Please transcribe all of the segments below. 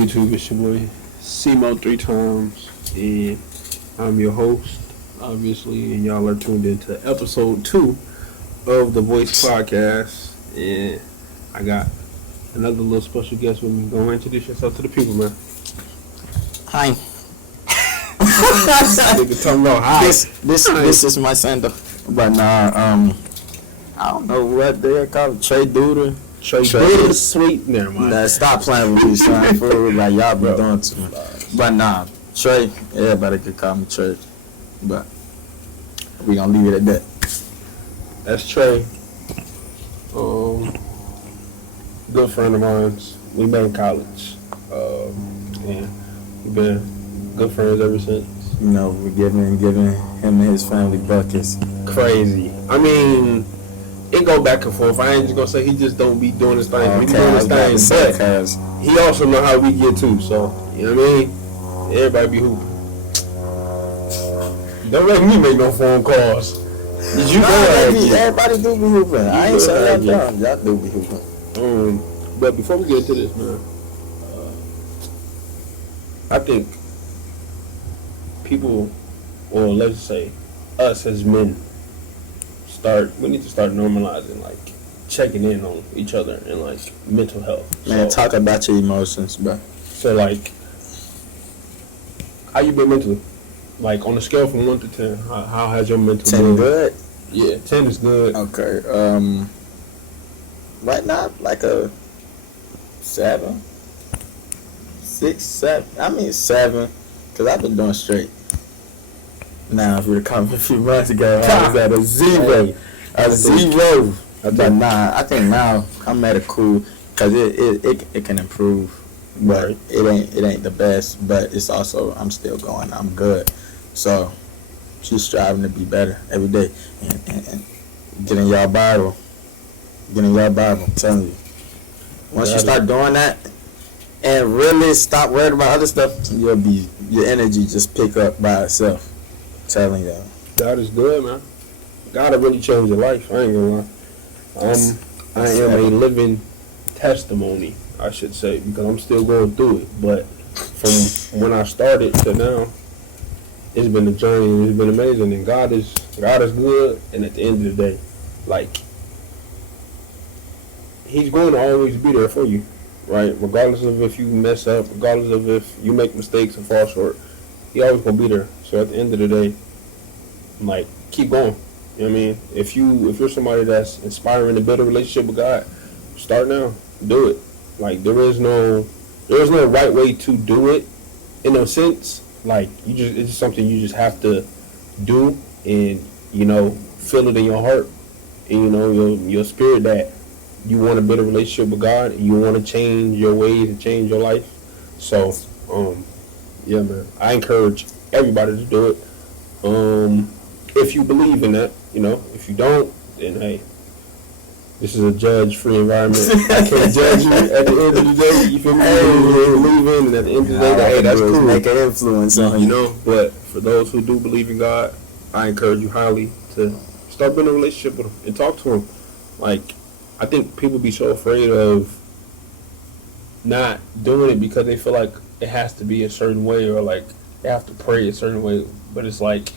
YouTube? It's your boy CMO 3 times, and I'm your host, obviously, and y'all are tuned into episode 2 of the Voice Podcast, and I got another little special guest with me. Go and introduce yourself to the people, man. Hi. Nigga talking about hi. This is my sender. But nah, I don't know what they call it. Trey Duder. Trey Duder, sweet. Never mind. Nah, stop playing with me, son. For real, like y'all be doing to me. But nah, Trey. Everybody could call me Trey. But we gonna leave it at that. That's Trey. Good friend of mine. We met in college. And we've been good friends ever since. You know, we're giving him and his family buckets. Crazy. I mean, it go back and forth. I ain't just gonna say he just don't be doing his thing. Okay, he be doing his thing, but he also know how we get too. So you know what I mean. Everybody be hooping. Don't let me make no phone calls. Did you everybody do be hooping. I ain't saying y'all don't. Y'all do be hooping. But before we get into this, man, I think people, or let's say us as men, we need to start normalizing, like, checking in on each other and, like, mental health. Man, talk about your emotions, bro. So, like, how you been mentally? Like, on a scale from 1 to 10, how has your mental 10 been? good? Yeah, 10 is good. Okay, right now, like a 7. 6, 7. I mean 7, because I've been doing straight. Now, if you would have come a few months ago, I was at a 0. Hey, a 0. But nah, I think now I'm at a cool, because it can improve. But right. it ain't the best, but it's also, I'm still going. I'm good. So, just striving to be better every day. And get in y'all Bible. I'm telling you. Once you start doing that, and really stop worrying about other stuff, your energy just pick up by itself. I'm telling you. God is good, man. God will really change your life. I ain't gonna lie. I am a living testimony, I should say, because I'm still going through it. But from when I started to now, it's been a journey and it's been amazing. And God is good. And at the end of the day, like, He's going to always be there for you, right? Regardless of if you mess up, regardless of if you make mistakes and fall short, He always gonna be there. So at the end of the day, like, keep going. You know what I mean? If you're somebody that's inspiring to build a relationship with God, start now. Do it. Like, there is no right way to do it in a sense. Like, it's just something you just have to do, and feel it in your heart, and your spirit that you want to build a relationship with God, and you want to change your ways and change your life. So, yeah, man, I encourage everybody to do it. If you believe in that, if you don't, then hey, this is a judge-free environment. I can't judge you at the end of the day. You feel me? You believe in, and at the end of the day, hey, that's cool. Make an influence on you. But for those who do believe in God, I encourage you highly to start building a relationship with Him and talk to Him. Like, I think people be so afraid of not doing it because they feel like it has to be a certain way, or like they have to pray a certain way. But it's like,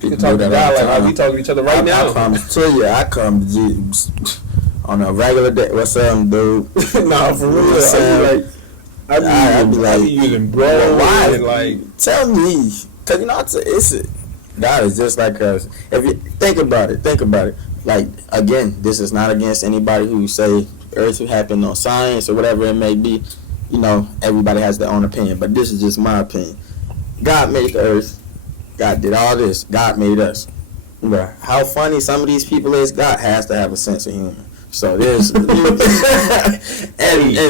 you can talk to God like how we talk to each other right now. I promise to you, I come to Jesus on a regular day. What's up, dude? Nah, for real. I be using bro. Why? Like, tell me, cause God is just like us. If you think about it. Like, again, this is not against anybody who say Earth happened on science or whatever it may be. Everybody has their own opinion, but this is just my opinion. God made the Earth. God did all this. God made us. But how funny some of these people is, God has to have a sense of humor. So there's and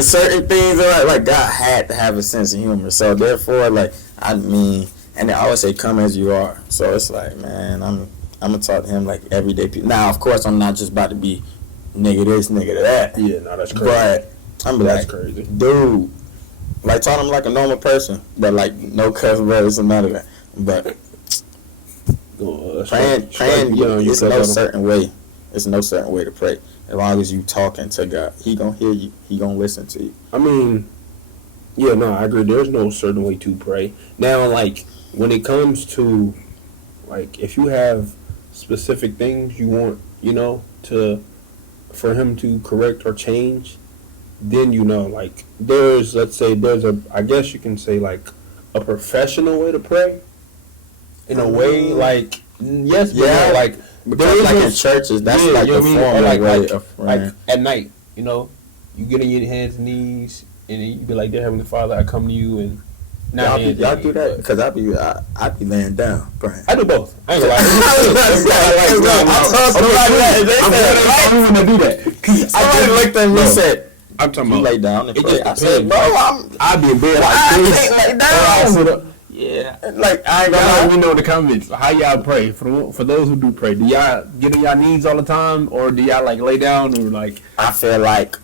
certain things like God had to have a sense of humor. So therefore, and they always say, "Come as you are." So it's like, man, I'm gonna talk to Him like everyday people. Now, of course, I'm not just about to be nigga this, nigga that. Yeah, no, that's crazy. But I'm that's crazy, dude. Like, talk to him like a normal person, but like no cuss words and none of that. But praying, it's no certain way. It's no certain way to pray. As long as you talking to God, He gonna hear you. He gonna listen to you. I mean, Yeah, no, I agree. There's no certain way to pray. Now, like when it comes to like if you have specific things you want, to for him to correct or change, then like there's let's say there's a I guess you can say like a professional way to pray. In a way, like yes, but Yeah. like Because like in churches, that's yeah, like you know the what I mean? Or formal like, way like, of like praying. at night, you get on your hands and knees, and then you be like, "Dear Heavenly Father, I come to you," and not hands Y'all and do knees, that? but- Because I be laying down praying. I do both. I ain't gonna lie. I'm gonna do that. Somebody looked at me and said, I'm talking "You about. lay down and It pray." just I said, depends. "Bro, I be in bed like I this. can't lay Or I down." sit up. Yeah. Like I ain't Y'all let gonna me know in the comments how y'all pray. For those who do pray, do y'all get on y'all knees all the time, or do y'all like lay down, or like? I feel like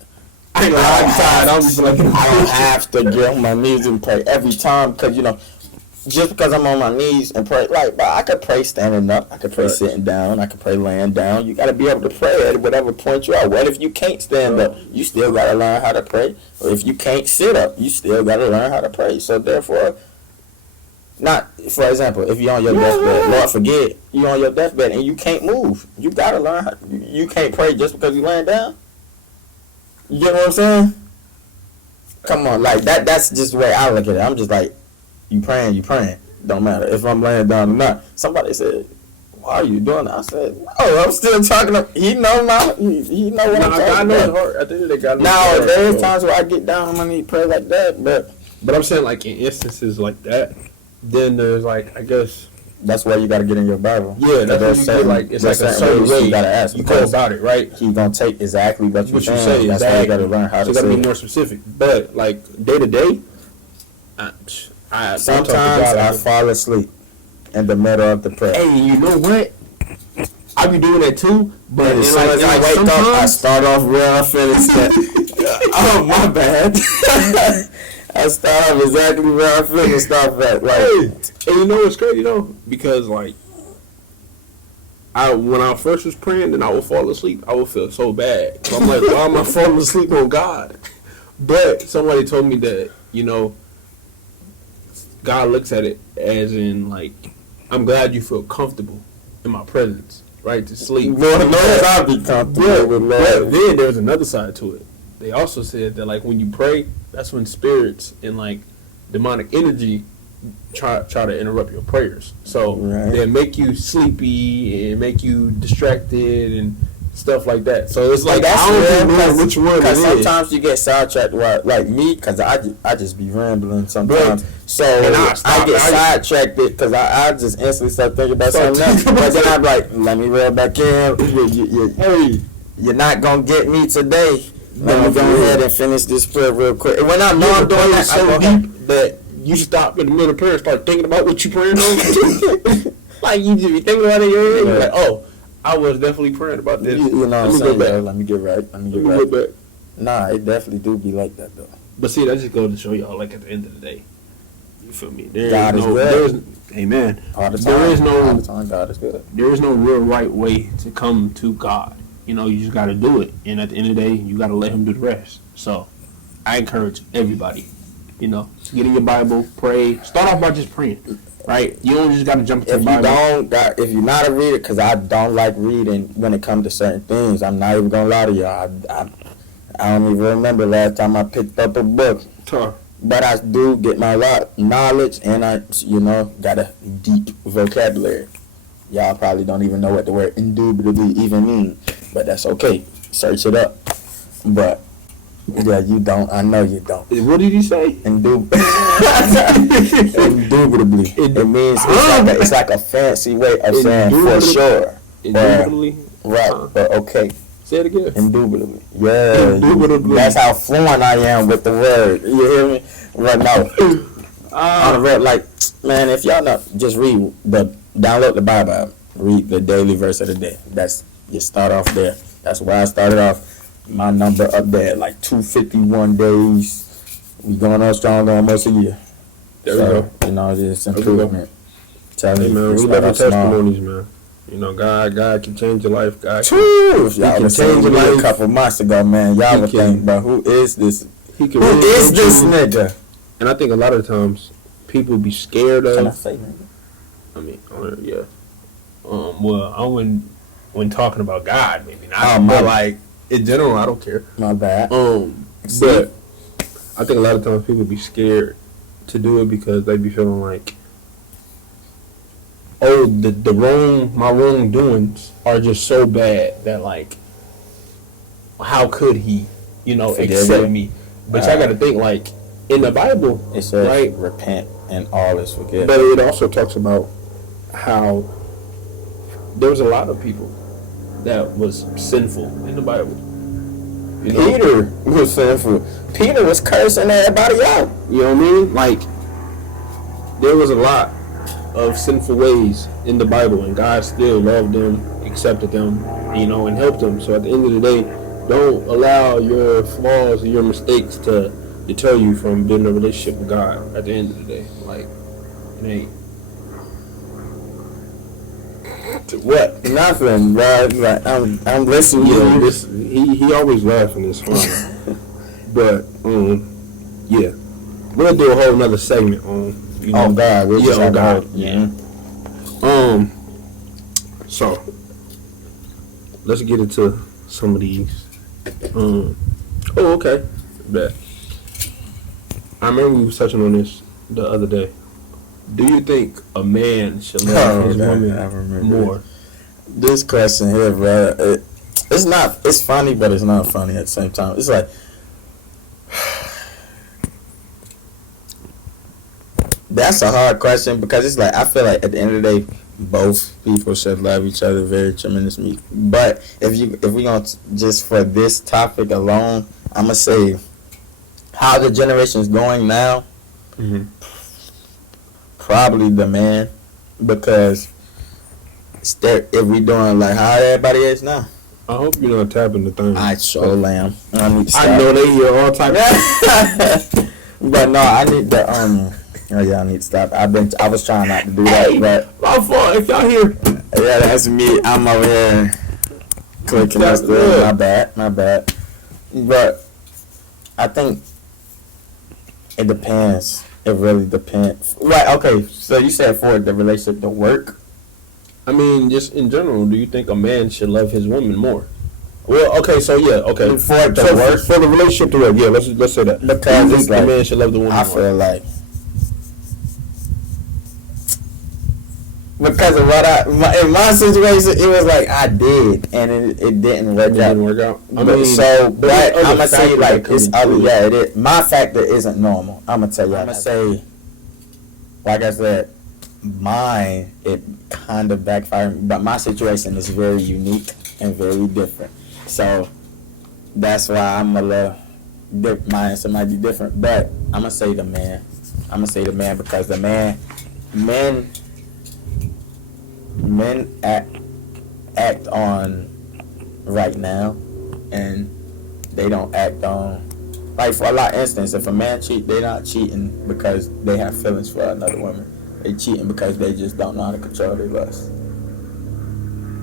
I ain't gonna lie, I'm tired. I'm just like, I don't have to get on my knees and pray every time because just because I'm on my knees and pray, like, but I could pray standing up, I could pray Right. sitting down, I could pray laying down. You got to be able to pray at whatever point you are. What if you can't stand up? You still got to learn how to pray. Or if you can't sit up, you still got to learn how to pray. So therefore, not for example, if you're on your deathbed, Lord forget, you're on your deathbed and you can't move. You got to learn how. You can't pray just because you're laying down. You get what I'm saying? Come on, like that. That's just the way I look at it. I'm just like, you praying. Don't matter if I'm laying down or not. Somebody said, "Why are you doing that?" I said, "Oh, I'm still talking to." He know he know what I'm God talking knows about. heart. At the end of the day, God knows Now heart, there's so. times where I get down on my knee, pray like that, but But I'm saying like in instances like that, then there's like I guess that's why you got to get in your Bible. yeah, that's what you get like it's like a certain way you got to ask. you go Because about it, right? he gonna take exactly what you're What you saying. say, That's why you got to learn how so to you gotta say be it. more specific. But like day to day, I Sometimes talk to God I like, fall asleep in the middle of the prayer. hey, you know what? I be doing that too, but And as and soon like, as I and wake like up, I sometimes start off where I finish that. Oh, my bad. I start off exactly where I finished off at. Like, hey, and you know what's crazy though? Because like when I first was praying and I would fall asleep, I would feel so bad. So I'm like, why am I falling asleep on God? But somebody told me that, God looks at it as in like, I'm glad you feel comfortable in my presence, right? To sleep. Lord knows I'll be comfortable with But Lord. then there's another side to it. They also said that like when you pray, that's when spirits and like demonic energy try to interrupt your prayers. So Right. they make you sleepy and make you distracted and stuff like that. So it's like That's I don't real, know which one it Because is. sometimes you get sidetracked, like me, because I just be rambling sometimes. Right. So And I get sidetracked because I just instantly start thinking about Start something else. thinking But about then I'm like, let me reel back in. Hey, you're not going to get me today. Let No, me go for real. ahead and finish this prayer real quick. And when I know You I'm ever doing pray that, so I go, deep that you stop in the middle of prayer and start thinking about what you praying on. Like you just be thinking about it in your head. You're like, oh, I was definitely praying about this. you know what I'm Let me go saying? back. Yo, let me get right. Let me Let get me right. go back. Nah, it definitely do be like that, though. But see, that just goes to show y'all, like at the end of the day, you feel me? There God is good. There's, amen. All the time. There is no- All the time, God is good. There is no real right way to come to God. You just got to do it, and at the end of the day, you got to let Him do the rest. So, I encourage everybody, get in your Bible, pray. Start off by just praying, right? You don't just got to jump into If the you Bible. if you're not a reader, because I don't like reading when it comes to certain things. I'm not even gonna lie to y'all. I don't even remember last time I picked up a book. But I do get my knowledge, and I, got a deep vocabulary. Y'all probably don't even know what the word indubitably even means, but that's okay. Search it up. But yeah, you don't. I know you don't. What did you say? Indubitably. It means it's like a fancy way of saying for sure. Indubitably. Right, but okay. Say it again. Indubitably. Yeah. Indubitably. That's how fluent I am with the word. You hear me? Right now. On the road, like, man, if y'all not, just download the Bible app. Read the daily verse of the day. You start off there. That's why I started off. My number up there, like 251 days. We going on strong almost a year. There we go. It's There we go. improvement. Tell Hey, me, man, we start love your off small. testimonies, man. God can change your life. God can, Whew, if y'all can was change saying your me life. a couple months ago, man, y'all He would can- think, but who is this? He can Who really is get this you. nigga? And I think a lot of times people be scared Can I of. say that? I mean, yeah. Well, I wouldn't when talking about God, maybe not. Oh, But my- like in general, I don't care. My bad. See? But I think a lot of times people be scared to do it because they be feeling like, oh, my wrongdoings are just so bad that like, how could he, Forgive accept you? me? But I got to think like in the Bible, It says right? repent and all is forgiven. But it also talks about how there was a lot of people that was sinful in the Bible. You know? Peter was sinful. Peter was cursing everybody out. You know what I mean? Like, there was a lot of sinful ways in the Bible, and God still loved them, accepted them, and helped them. So at the end of the day, don't allow your flaws and your mistakes to deter you from building a relationship with God. At the end of the day, like, it ain't. What? Nothing, bro. Like, I'm listening to Yeah, you. he always laughing. It's funny, but yeah, we'll do a whole nother segment on. Oh God, we're just on about- God. Yeah. So let's get into some of these. Okay. Bet. I remember we was touching on this the other day. Do you think a man should love his I woman remember more? This question here, bro. It's not. It's funny, but it's not funny at the same time. It's like. That's a hard question because it's like I feel like at the end of the day, both people should love each other very tremendously. But if we gonna just for this topic alone, I'm gonna say how the generation's going now. Mm-hmm. Probably the man, because if we doing like how everybody is now, I hope you're not tapping the thing. I sure am. I need to stop. I know they hear all types of But no, I need to Oh yeah, I need to stop. I was trying not to do that, but my fault if y'all hear. yeah, that's me. I'm over here clicking That's this good. thing. My bad. But I think it depends. It really depends. Right, okay, so you said for the relationship to work. I mean, just in general, do you think a man should love his woman more? Well, okay, so yeah, okay. For it to So work? for the relationship to work, yeah, let's say that. Because Do you it's think the like- man should love the woman I more? feel like because of in my situation, it was like I did, and it didn't work It out. didn't work out. I But mean, so, but there's other I'm gonna say factors like that come it's into other. it. Yeah, it is. My factor isn't normal. I'm gonna tell you. I'm gonna say, like I said, mine it kind of backfired, but my situation is very unique and very different. So that's why I'm a little. Mine might be different, but I'm gonna say the man. I'm gonna say the man because the men act on right now, and they don't act on like for a lot of instances. If a man cheat, they not cheating because they have feelings for another woman. They cheating because they just don't know how to control their lust.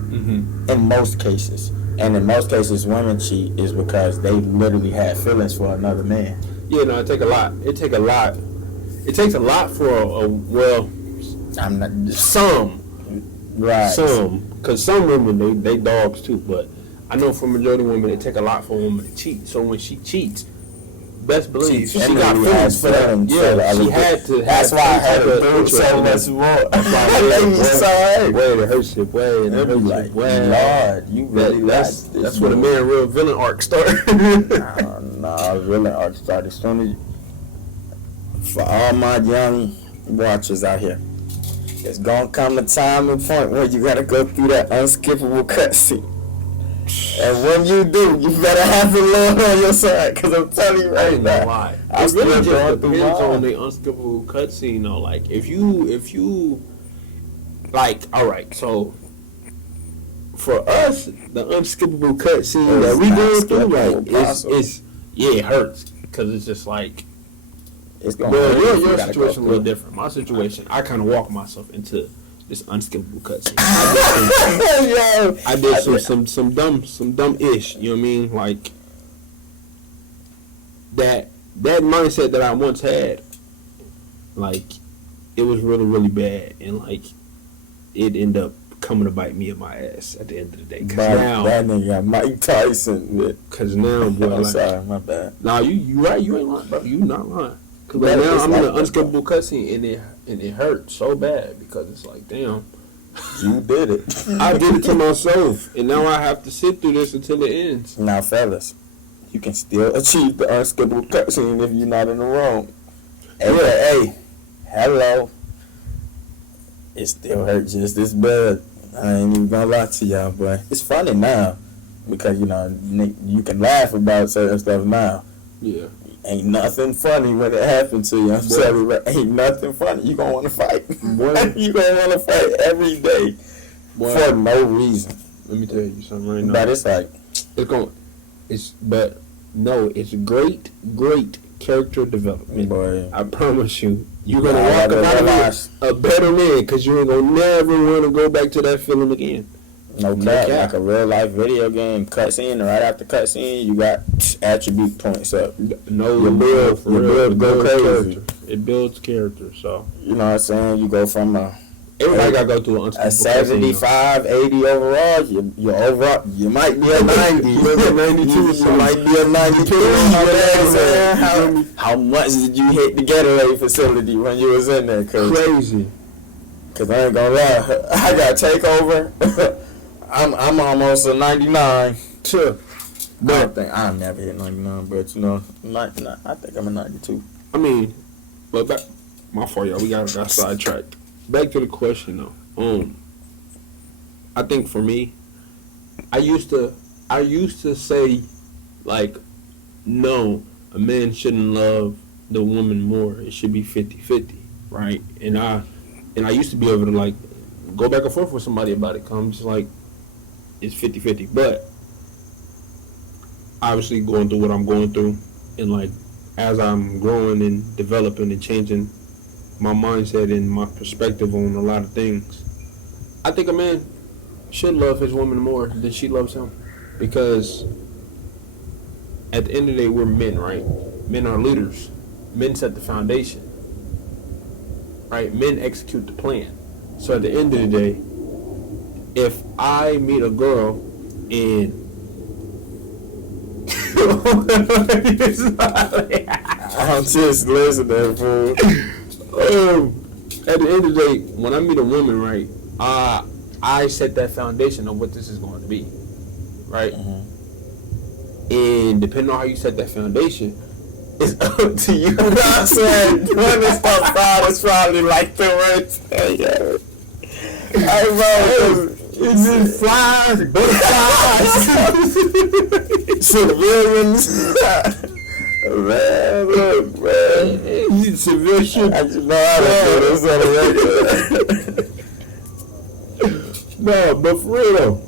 Mm-hmm. In most cases, and in most cases, women cheat is because they literally have feelings for another man. Yeah, no, it takes a lot. It takes a lot for I'm not some. right. Some, because some women they dogs too, but I know for majority of women it take a lot for a woman to cheat. So when she cheats, best believe she got genuinely feelings has for that. feelings for the Yeah, other she had to. That's have why I some type had of to do interest so in much that. more. That's why That made me so hurt. Way it hurts your way, and it And hurts be your like, way. Lord, you really That's like this. that's where the man real villain arc started. Nah, really arc started. Soon as for all my young watchers out here, it's gonna come a time and point where you gotta go through that unskippable cutscene. And when you do, you better have the Lord on your side, cause I'm telling you I right ain't gonna now. lie. I It still really just going through depends mine. on the unskippable cutscene though. Like if you like, all right, so for us, the unskippable cutscene that we not going through, skippable, like possible. it's yeah, it hurts because it's just like. It's gonna Well, hurt if you your gotta go situation a through little it. different. My situation, I kind of walk myself into this unskippable cutscene. Yo, I did some dumb ish. You know what I mean? Like that mindset that I once had like it was really really bad, and like it ended up coming to bite me in my ass at the end of the day. Cause now that nigga Mike Tyson. now, boy, I'm like, sorry, my bad. nah, you right, you ain't lying, bro. You not lying. Cause Yeah, right now it's I'm in like an unskippable cutscene, and it hurt so bad because it's like, damn, You did it. I did it to myself, and now I have to sit through this until it ends. Now, fellas, you can still achieve the unskippable cutscene if you're not in the wrong. AKA, hello. It still hurt just as bad. I ain't even gonna lie to y'all, boy. It's funny now because you can laugh about certain stuff now. Yeah. Ain't nothing funny when it happened to you. I'm Boy. telling you, ain't nothing funny. You gonna want to fight. Boy. You gonna want to fight every day Boy, for no reason. let me tell you something right now. But it's like, it's great character development. boy, I promise you, you're gonna I walk gotta out of realize- here a better man because you ain't gonna never want to go back to that feeling again. no cap, like a real life video game cutscene. Right after cutscene, you got attribute points up. No, Your build- for your real. build It go builds crazy. character. It builds character. So You know what I'm saying? You go from everybody gotta go through a unskippable 75, 80 overall. You overall. You might be a 90. You might be a 92 or You something. might be a 92. You know what I'm saying? How much did you hit the getaway facility when you was in there? Crazy. Cause I ain't gonna lie, I got takeover. I'm almost a 99. Sure. I don't think I'll never hit 99, but I think I'm a 92. I mean, but back, my fault, y'all. We got sidetracked. Back to the question though. I think for me, I used to say, like, no, a man shouldn't love the woman more. It should be 50-50, right? And I used to be able to like go back and forth with somebody about it. 'Cause I'm just like, it's 50-50. But obviously going through what I'm going through, and like as I'm growing and developing and changing my mindset and my perspective on a lot of things, I think a man should love his woman more than she loves him. Because at the end of the day, we're men, right? Men are leaders. Men set the foundation, right? Men execute the plan. So at the end of the day, if I meet a girl and I'm just listening, fool. At the end of the day, when I meet a woman, right, I set that foundation of what this is going to be, right? Mm-hmm. And depending on how you set that foundation, it's up to you. You know what I'm saying? Doing this stuff proud is probably like the worst thing ever. Hey, bro, It's just flies, butterflies, civilians. Man, look, man. severe shit. I just know how to do this on the regular. No, but for real though,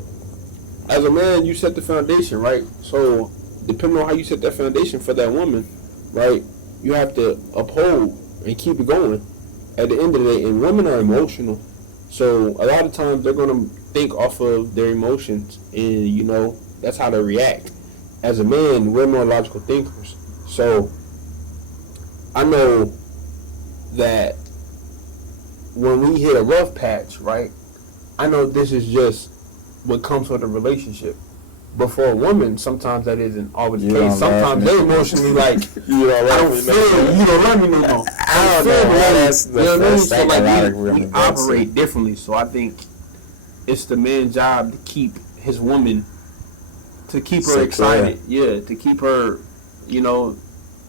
as a man, you set the foundation, right? So depending on how you set that foundation for that woman, right, you have to uphold and keep it going at the end of the day. And women are emotional, so a lot of times they're gonna think off of their emotions, and that's how they react. As a man, we're more logical thinkers, so I know that when we hit a rough patch, right, I know this is just what comes with a relationship. But for a woman, sometimes that isn't always the You case. don't Sometimes love they me. emotionally like, You I don't feel you don't love me no more. I don't know. That's You know what I mean? So like psychotic we really operate differently. So I think it's the man's job to keep his woman, to keep her Secure. excited. Yeah, to keep her,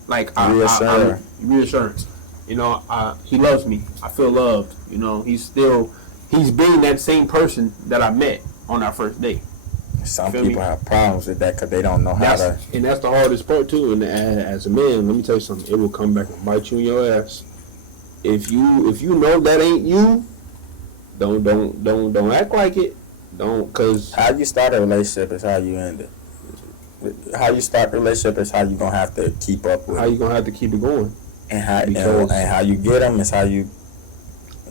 like reassurance. He loves me. I feel loved. He's being that same person that I met on our first date. Some Feel people me? have problems with that because they don't know how to. And that's the hardest part too. And as a man, let me tell you something. It will come back and bite you in your ass. If you know that ain't you, don't act like it. Don't, cause How you start a relationship is how you end it. How you start a relationship is how you gonna have to keep up with. how you gonna have to keep it going? And how Because- and how you get them is how you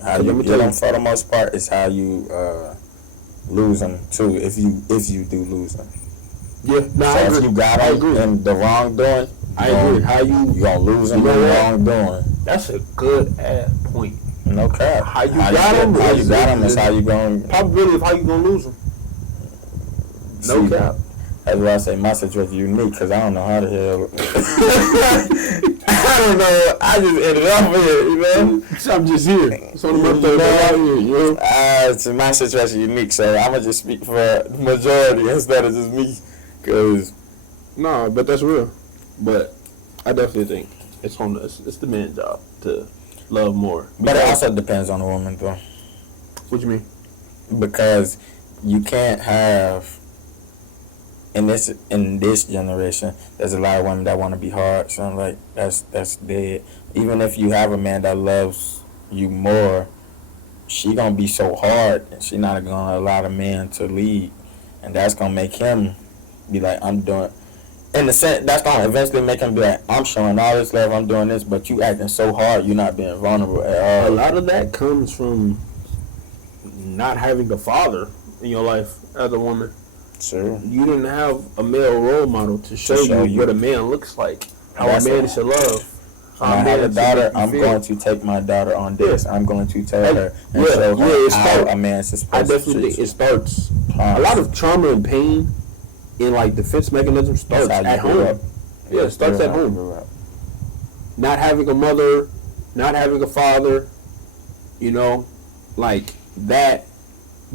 Let me get tell them you. for the most part is how you lose them too. If you do lose them, Yeah, no, so I if agree. you got I them agree. in the wrongdoing, I agree. How you gonna lose them You in know the what? wrongdoing. That's a good ass point. No cap. How you got him? How you got him is how you going. Probability of how you gonna lose him. No See, cap. That's why I say my situation unique, because I don't know how the hell. I don't know. I just ended up here, you know? I'm just here. So the birthday out here, you know? So my situation unique, so I'm going to just speak for the majority instead of just me. Because. Nah, but that's real. But I definitely think it's the man's job to love more. But it also depends on the woman, though. What you mean? Because you can't have. In this generation, there's a lot of women that want to be hard. So I'm like, that's dead. Even if you have a man that loves you more, she gonna be so hard, and she not gonna allow the man to lead, and that's gonna make him be like, I'm doing. In the sense, that's gonna eventually make him be like, I'm showing all this love, I'm doing this, but you acting so hard, you're not being vulnerable at all. A lot of that comes from not having a father in your life as a woman. Sure. You didn't have a male role model to show you what a man looks like, how a man should love. I have a daughter. I'm going to take my daughter on this. I'm going to tell her and show her how a man is supposed to. I definitely think it starts. A lot of trauma and pain in like defense mechanisms starts at home. Yeah, it starts at home. Not having a mother, not having a father, you know, like that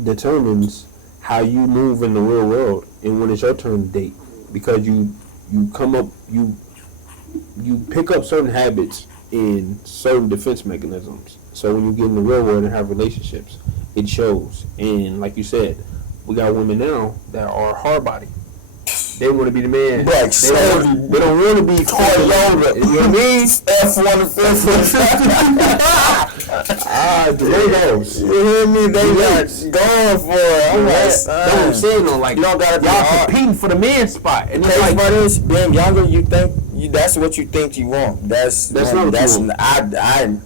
determines how you move in the real world and when it's your turn to date, because you pick up certain habits in certain defense mechanisms. So when you get in the real world and have relationships, it shows. And like you said, we got women now that are hard body. They want to be the man. Like they don't want to be Toyota. You know what I mean? F-150. Doritos. You hear me? They not going for it. I'm like, that's what I'm saying though. Like, you don't gotta be y'all hard. competing for the man spot. And it's like, like, this, being younger, that's what you think you want. That's not what you want. I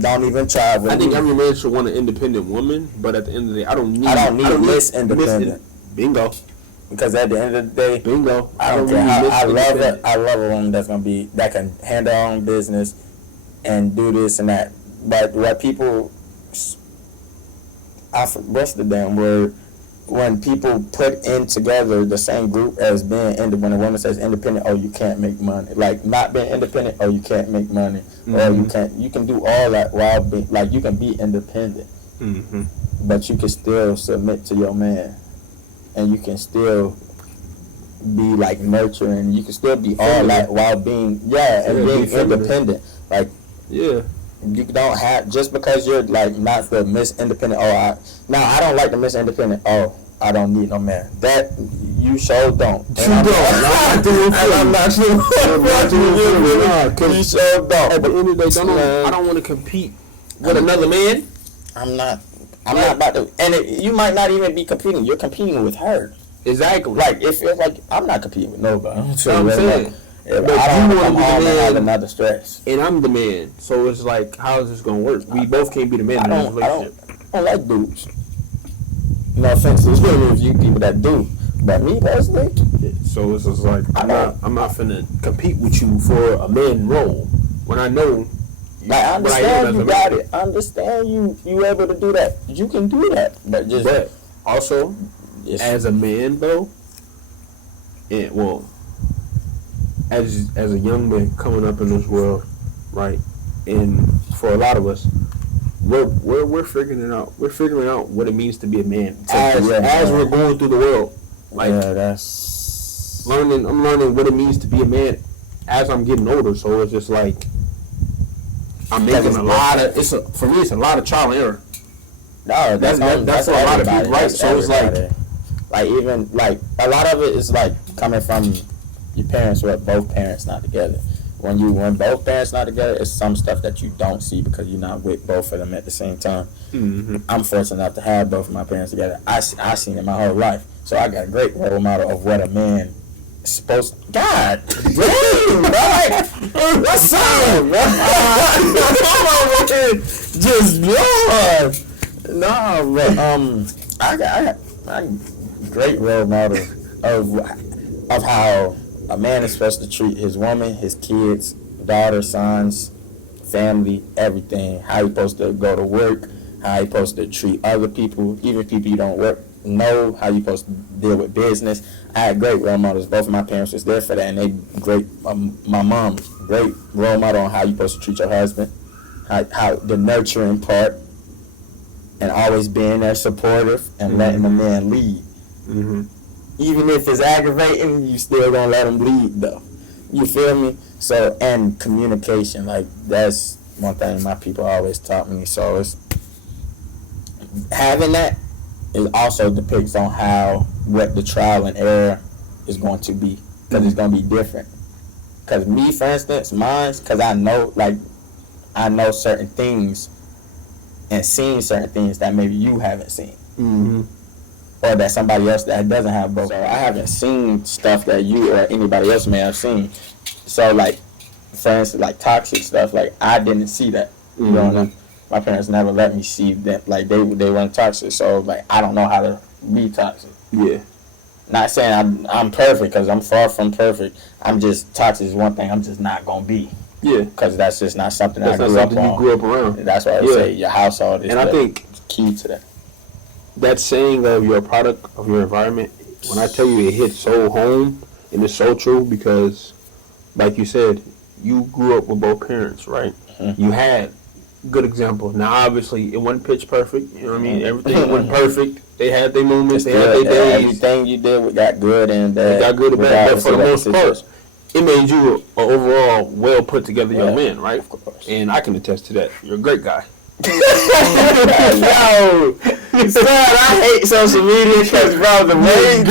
don't even try. I think every man should want an independent woman, but at the end of the day, I don't need Miss Independent. Bingo. Because at the end of the day, bingo. I don't care. I love that. I love a woman that can handle her own business and do this and that. But what people, what's the damn word? When people put in together the same group as being independent, when a woman says independent, oh, you can't make money. Like not being independent, oh, you can't make money. Or you can do all that while being, like, you can be independent, but you can still submit to your man. And you can still be like nurturing. You can still be all that while being being independent. Like you don't have, just because you're like not the Miss Independent. I don't like the Miss Independent. Oh, I don't need no man. That you sure don't. And I'm not sure. You sure don't. At the end of the day, I don't want to compete with another man. I'm not about to, and you might not even be competing. You're competing with her. Exactly. Like it feels like I'm not competing with nobody. I'm saying. But I don't come home and have another stress. And I'm the man, so it's like, how is this gonna work? We both can't be the man in this relationship. I don't like dudes. No offense, there's really a few people that do, but me personally. So it's just like I'm not finna compete with you for a man role when I know. Like, I understand you got it. I understand you able to do that. You can do that. But also, as a man though, as a young man coming up in this world, right? And for a lot of us, we're figuring it out. We're figuring out what it means to be a man as we're going through the world. Like, that's learning. I'm learning what it means to be a man as I'm getting older. So it's just like, I'm making a lot of. For me, it's a lot of trial and error. No, that's for a lot of people, right? So it's like even like a lot of it is like coming from your parents or both parents not together. When both parents not together, it's some stuff that you don't see because you're not with both of them at the same time. I'm fortunate enough to have both of my parents together. I seen it my whole life, so I got a great role model of what a man is supposed to. God damn, right? What's up, just Lord. No, but I got great role model of how a man is supposed to treat his woman, his kids, daughter, sons, family, everything. How you supposed to go to work, how you supposed to treat other people, even people you don't work know, how you supposed to deal with business. I had great role models. Both of my parents was there for that, and they great. My mom, great role model on how you supposed to treat your husband, how the nurturing part, and always being there supportive and letting the man lead. Mm-hmm. Even if it's aggravating, you still gonna let him lead though. You feel me? So, and communication, like that's one thing my people always taught me. So it's having that. It also depicts on what the trial and error is going to be, because it's going to be different. Because me, for instance, because I know certain things and seen certain things that maybe you haven't seen, Mm-hmm. or that somebody else that doesn't have both. So I haven't seen stuff that you or anybody else may have seen. So like, for instance, like toxic stuff, like I didn't see that. You know what I mean? My parents never let me see that, like they weren't toxic, so like I don't know how to be toxic. Yeah. Not saying I'm perfect, because I'm far from perfect. I'm just toxic is one thing I'm just not gonna be. Yeah. Because that's just not something That's I not grew up something you on. grew up around. That's why I would say your household is and I think key to that. that saying of you're a product of your environment, when I tell you it hits so home and it's so true, because like you said, you grew up with both parents, right? Mm-hmm. You had good examples. Now obviously it wasn't pitch perfect, you know what I mean? Everything wasn't perfect. They had their moments, they had their days. Everything you did got good and bad. They got good and bad, but for the most part, situation. it made you an overall well put together young man, right? Of course. And I can attest to that. You're a great guy. Yo, son, I hate social media because, bro, the way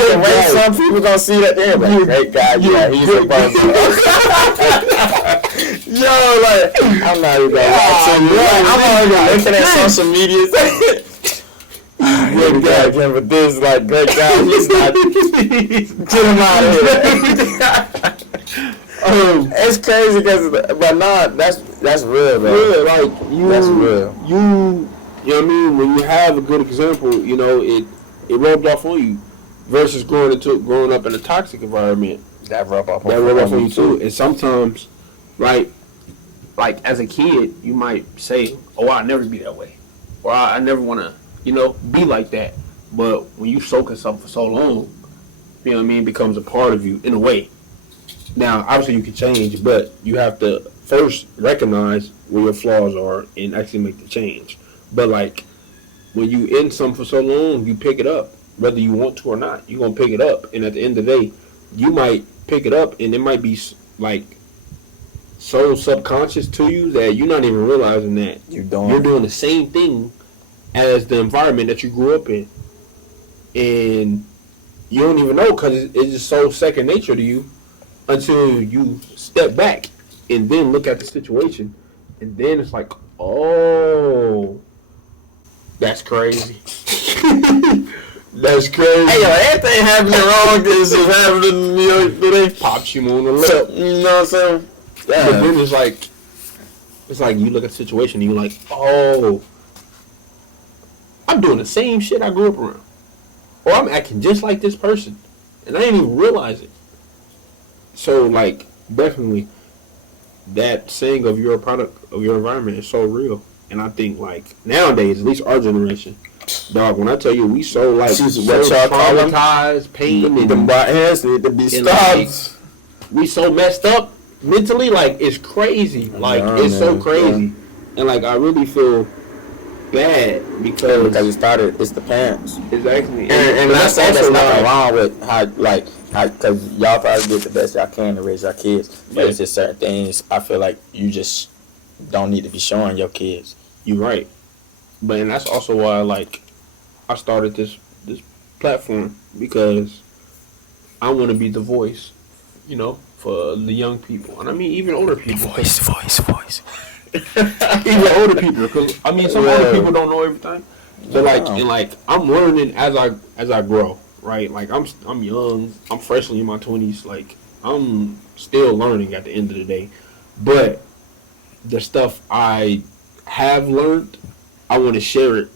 some people gonna see that, they're like, great guy, yeah, he's a bum. Yo, like, I'm not even gonna lie. I'm already looking at social media. Great guy, again, but this, like, great guy, he's not. Get him out of here. It's crazy but nah, that's real, though. Yeah, like That's real. You know what I mean? When you have a good example, you know, it rubbed off on you versus growing up in a toxic environment. That rub off On you too. And sometimes, like as a kid, you might say, "Oh, I'll never be that way," or "I never want to, be like that." But when you soak in something for so long, you know what I mean, it becomes a part of you in a way. Now, obviously, you can change, but you have to first recognize where your flaws are and actually make the change. But like when you in something for so long, you pick it up, whether you want to or not. You're gonna pick it up, and at the end of the day, you might pick it up, and it might be like so subconscious to you that you're not even realizing that you're doing the same thing as the environment that you grew up in, and you don't even know because it's just so second nature to you until you step back and then look at the situation, and then it's like, oh, that's crazy. That's crazy. Hey, yo, everything happening wrong is happening to me today. Pops you on the lip. You know what I'm saying? Yeah. But then it's like you look at the situation and you're like, oh, I'm doing the same shit I grew up around, or I'm acting just like this person, and I didn't even realize it. So, like, definitely, that saying of you're a product of your environment is so real. And I think, like, nowadays, at least our generation, dog, when I tell you we so, like, so traumatized, pain, and the hands need to be stopped. Like, we so messed up mentally, like, it's crazy. Like, it's so crazy. Yeah. And, like, I really feel bad because it's the parents. Exactly. And I'm saying there's nothing wrong with how, because y'all probably did the best y'all can to raise your kids, but it's just certain things I feel like you just don't need to be showing your kids. You're right, and that's also why I started this platform, because I want to be the voice, for the young people, and I mean even older people. Voice. Even older people, because I mean some older people don't know everything, but I'm learning as I grow. Right, like I'm young, I'm freshly in my 20s, like I'm still learning at the end of the day. But the stuff I have learned, I want to share it,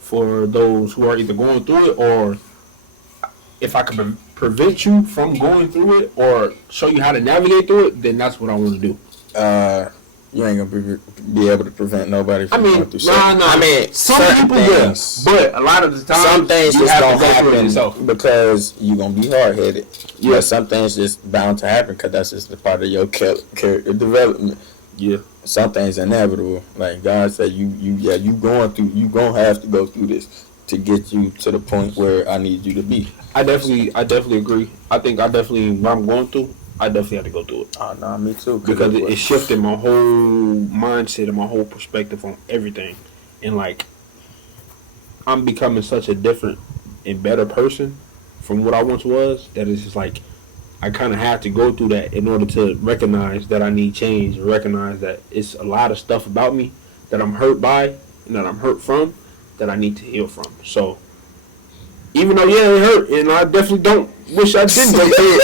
for those who are either going through it, or if I can prevent you from going through it or show you how to navigate through it, then that's what I want to do. you ain't gonna be able to prevent nobody I from mean, going through nah. I mean, Some certain people, things, but a lot of the time, some things you just have gonna to go through it happen yourself. because you gonna be hard headed. Yeah. But some things just bound to happen because that's just a part of your character development. Yeah. Some things inevitable. Like God said, you going through. You gonna have to go through this to get you to the point where I need you to be. I definitely agree. I think what I'm going through, I definitely have to go through it. Oh no, me too. Because it shifted my whole mindset and my whole perspective on everything. And like, I'm becoming such a different and better person from what I once was that it's just like, I kind of have to go through that in order to recognize that I need change, and recognize that it's a lot of stuff about me that I'm hurt by and that I'm hurt from that I need to heal from. So, even though, yeah, it hurt, and I definitely don't wish I didn't go through it,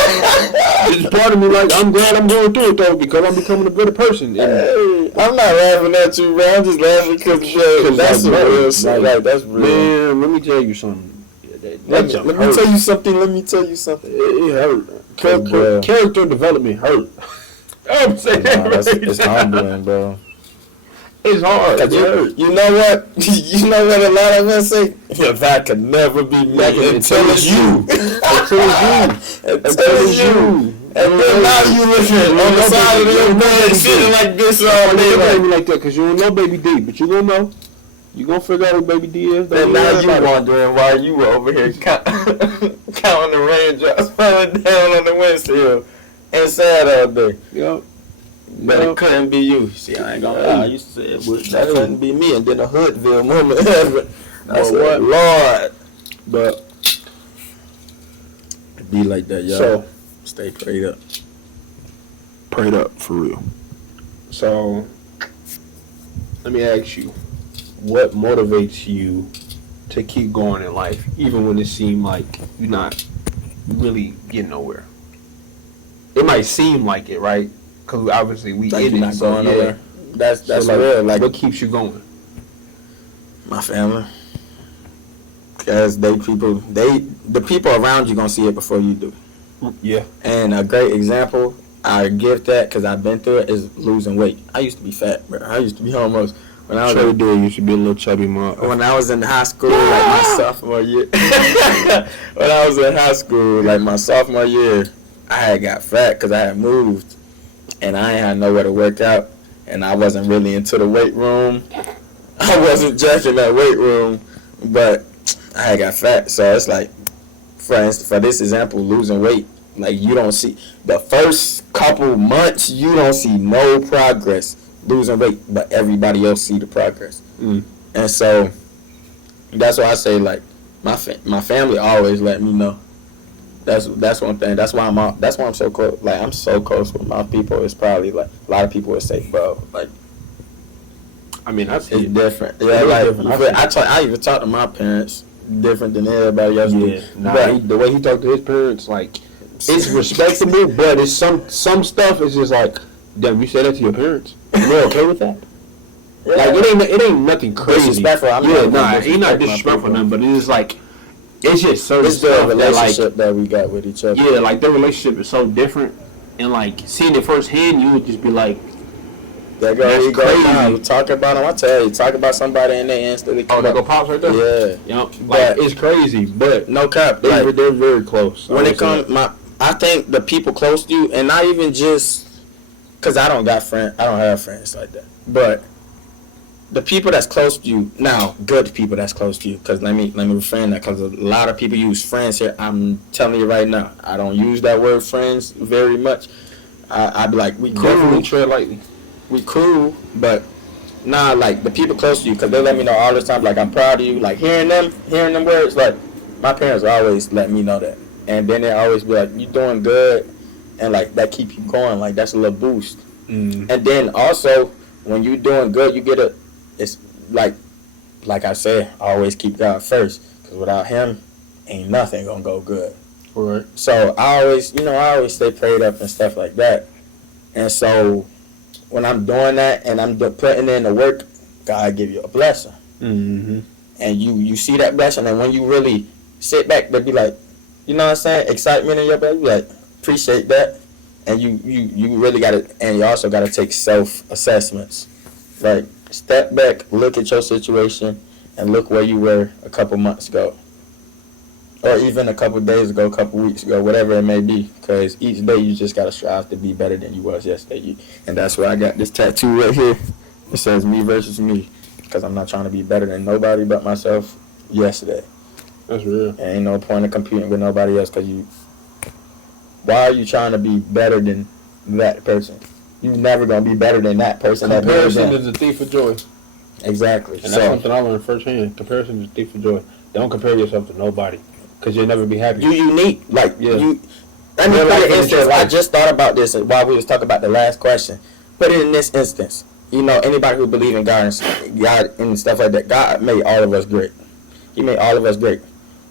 it's part of me like, I'm glad I'm going through it, though, because I'm becoming a better person. And Hey, I'm not laughing at you, man. I'm just laughing because that's like, real. like, Like, that's real. Man, let me tell you something. Let me tell you something. It hurt. Bro. Character development hurt. I'm saying It's humbling, bro. It's hard. It hurt. You know what? You know what a lot of us say? Yeah, that could never be me until it's you. Until it's you. And then now you looking on the side of your bed sitting like this all day. Don't like that because you don't know Baby D, but you gonna know. You gonna figure out what Baby D is. And now you wondering why you over here counting the raindrops falling down on the windshield and sad all day. Yep. But it couldn't be you. See, I ain't gonna lie. You said that couldn't be me. And then the Hoodville moment happened. I said, Lord. But it be like that, y'all. So, stay prayed up. Prayed up for real. So, let me ask you, what motivates you to keep going in life, even when it seems like you're not really getting nowhere? It might seem like it, right? Because obviously we Like in you're it, not so going yeah. nowhere. That's So, like, real. Like what keeps you going? my family. Because the people around you gonna see it before you do. Yeah. And a great example I give that because I've been through it is losing weight. I used to be fat, bro. I used to be almost when I was Trey Dare used to be a little chubby mom. when I was in high school, like my sophomore year. When I was in high school, like my sophomore year, I had got fat because I had moved, and I ain't had nowhere to work out, and I wasn't really into the weight room. I wasn't jacking that weight room, but I had got fat. So it's like, for this example, losing weight, like you don't see the first couple months, you don't see no progress losing weight, but everybody else see the progress. And so that's why I say, like, my family always let me know. That's one thing. That's why I'm so close. Like, I'm so close with my people. It's probably like a lot of people would say, bro, like, I mean, that's it's different. Yeah, like different. I even talk to my parents different than everybody else. Yeah, the way he talked to his parents, like, it's respectable, but it's some stuff is just like, damn, you say that to your parents? You're okay with that? Yeah. Like, it ain't nothing crazy. Disrespectful. He's not disrespectful, nothing, but it's like, it's just certain It's the stuff relationship that we got with each other. Yeah, like, their relationship is so different, and like, seeing it firsthand, you would just be like, That's crazy. Now, talk about them. I tell you, talk about somebody and they instantly come they up. go pops right there? Yeah. Yep. But- Like, it's crazy, but No cap. they're Like, very close. when it comes, I think the people close to you, and not even just, cause I don't have friends like that. But the people that's close to you, now, good people that's close to you, cause let me reframe that, cause a lot of people use friends here. I'm telling you right now, I don't use that word friends very much. I be like, we cool. Definitely tread lightly. We cool, but nah, like the people close to you, cause they let me know all the time, like I'm proud of you. Like hearing them words, like my parents always let me know that, and then they always be like, "You doing good," and like that keep you going. Like that's a little boost. And then also when you doing good, you get it's like I said, always keep God first, cause without Him, ain't nothing gonna go good. Right. So I always stay prayed up and stuff like that, and so. When I'm doing that and I'm putting in the work, God give you a blessing. Mm-hmm. And you see that blessing, and when you really sit back, they be like, you know what I'm saying, excitement in your belly, you be like, appreciate that. and you really got to, and you also got to take self-assessments. Like, step back, look at your situation, and look where you were a couple months ago. Or even a couple days ago, a couple weeks ago, whatever it may be. Because each day you just got to strive to be better than you was yesterday. And that's why I got this tattoo right here. It says me versus me. Because I'm not trying to be better than nobody but myself yesterday. That's real. And ain't no point in competing with nobody else, because why are you trying to be better than that person? You're never going to be better than that person. Comparison is a thief of joy. Exactly. And that's something I learned firsthand. Comparison is a thief of joy. Don't compare yourself to nobody, because you'll never be happy. You unique. Like, yeah. Let me put it in instance. I just thought about this while we was talking about the last question. Put it in this instance. You know, anybody who believe in God and stuff like that, God made all of us great. He made all of us great.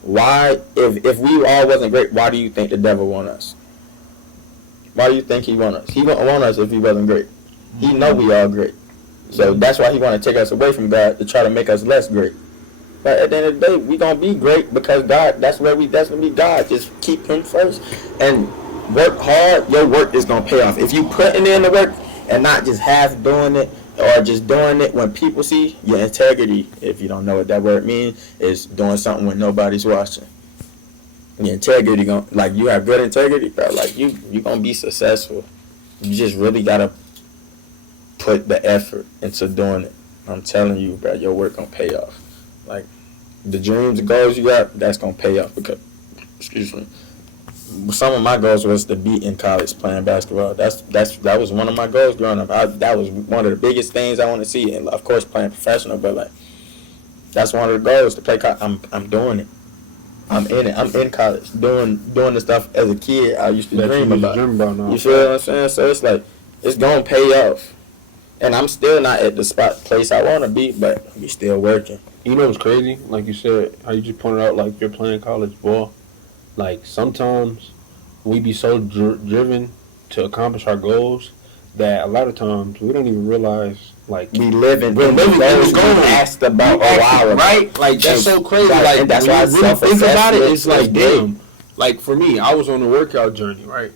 Why, if we all wasn't great, why do you think the devil want us? Why do you think he want us? He wouldn't want us if he wasn't great. He know we all great. So that's why he want to take us away from God, to try to make us less great. But at the end of the day, we gonna be great because God. That's gonna be God. Just keep Him first and work hard. Your work is gonna pay off if you putting in the work and not just half doing it or just doing it when people see. Your integrity, if you don't know what that word means, is doing something when nobody's watching. Your integrity you have good integrity, bro. Like you gonna be successful. You just really gotta put the effort into doing it. I'm telling you, bro, your work gonna pay off. Like, the dreams, the goals you got, that's gonna pay off. Because, excuse me, some of my goals was to be in college playing basketball. That was one of my goals growing up. That was one of the biggest things I want to see, and of course playing professional. But like, that's one of the goals to play college. I'm doing it. I'm in it. I'm in college doing the stuff as a kid I used to dream about. You feel what I'm saying? So it's like, it's gonna pay off. And I'm still not at the place I want to be, but we still working. You know what's crazy? Like you said, how you just pointed out, like you're playing college ball. Like sometimes we be so driven to accomplish our goals that a lot of times we don't even realize, like, we're living in the goal asked about a while ago. Right? Like, that's so crazy. Right. Like, and that's when why you really think about it, it's like, damn. Like, for me, I was on a workout journey, right?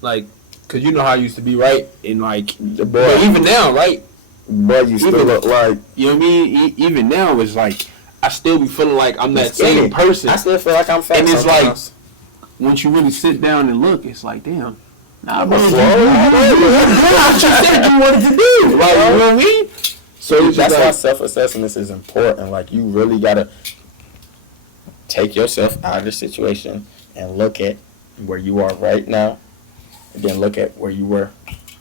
Like, because you know how I used to be, right? And, like, but even now, right? But you still look like, you know what I mean? Even now, it's like, I still be feeling like I'm that same person. I still feel like I'm fat. And it's sometimes. like, once you really sit down and look, it's like, damn. Nah, bro, you said you wanted to do. Like, you know what I mean? So that's why self-assessment is important. Like, you really gotta take yourself out of the situation and look at where you are right now, and then look at where you were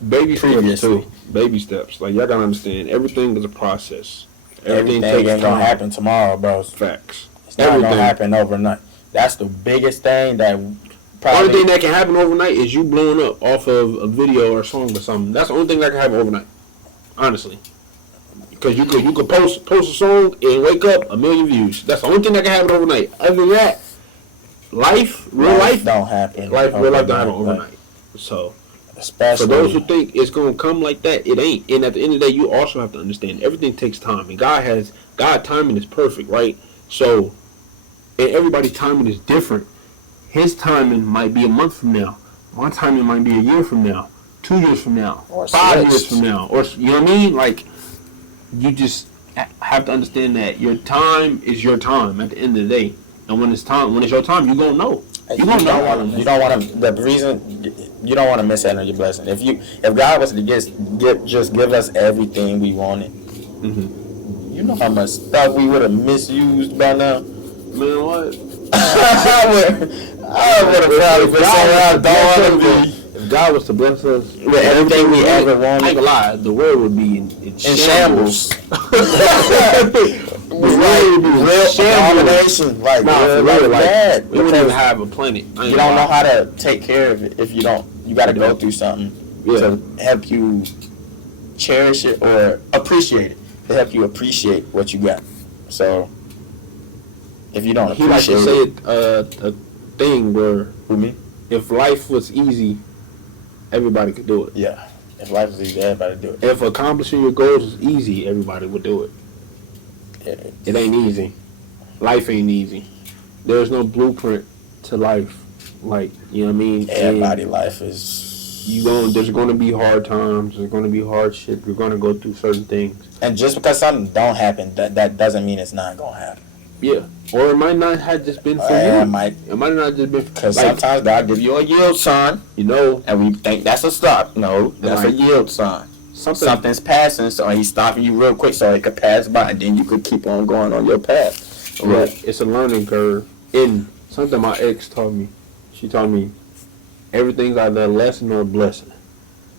baby previously. Steps too. Baby steps. Like, y'all gotta understand, everything is a process. Everything ain't gonna happen tomorrow, bro. Facts. It's not gonna happen overnight. That's the biggest thing that. The only thing that can happen overnight is you blowing up off of a video or a song or something. That's the only thing that can happen overnight, honestly. Because you could post a song and wake up 1 million views. That's the only thing that can happen overnight. Other than that, real life don't happen. Real life don't happen overnight. So, especially for those who think it's gonna come like that, it ain't. And at the end of the day, you also have to understand everything takes time, and God timing is perfect, right? So, and everybody's timing is different. His timing might be a month from now. My timing might be a year from now, 2 years from now, or 5 years from now, or you know what I mean? Like, you just have to understand that your time is your time at the end of the day, and when it's your time, you gonna know. You don't want to. The reason you don't want to miss out on your blessing. If God was to just give us everything we wanted, you know how much stuff we would have misused by now. Man, what? I would have probably been somewhere I don't want to be. If God was to bless us with everything we ever wanted, I ain't gonna lie, the world would be in shambles. Real abomination. Like, bad. We wouldn't even have a planet. You don't know how to take care of it if you don't. You got to go through something to help you cherish it or appreciate it. To help you appreciate what you got. So, if you don't appreciate it. He like to say a thing where, who, me? If life was easy, everybody could do it. Yeah. If life was easy, everybody would do it. If accomplishing your goals was easy, everybody would do it. It ain't easy. Life ain't easy. There's no blueprint to life. Like, you know what I mean? Everybody's life is There's gonna be hard times. There's gonna be hardship. You're gonna go through certain things. And just because something don't happen, that doesn't mean it's not gonna happen. Yeah, or it might not have just been for you. It might not just been because sometimes God give you a yield sign, and we think that's a stop. No, that's a yield sign. Something's passing, so he's stopping you real quick so it could pass by, and then you could keep on going on your path. Right. It's a learning curve. In something my ex taught me, she taught me everything's either a lesson or a blessing.